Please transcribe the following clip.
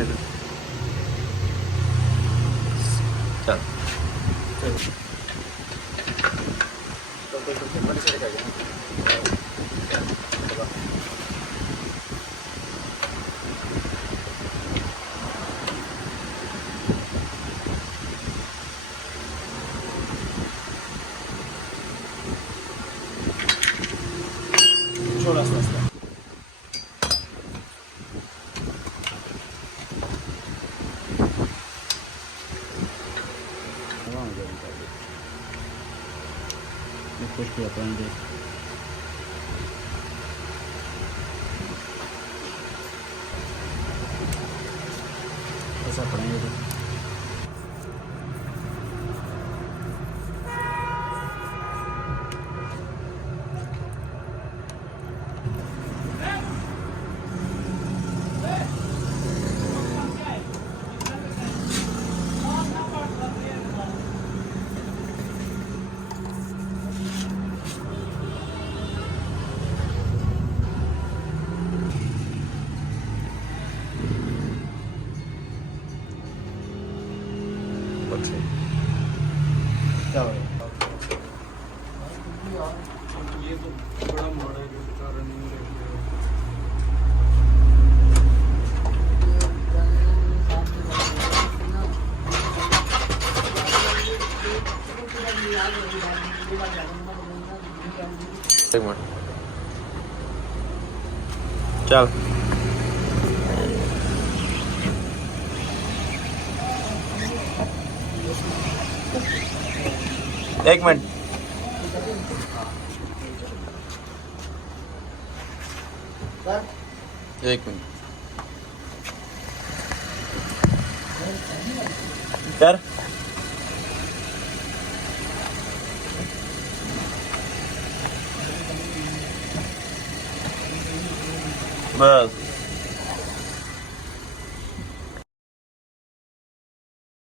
अपना इधर चल छोड़ा सा कुछ तो अपन दे ऐसा पढ़ेंगे तो क्या हो ये तो बड़ा माड़ा है कि बेचारा नहीं लेके एक मिनट चल एक मिनट एक मिनट कर बस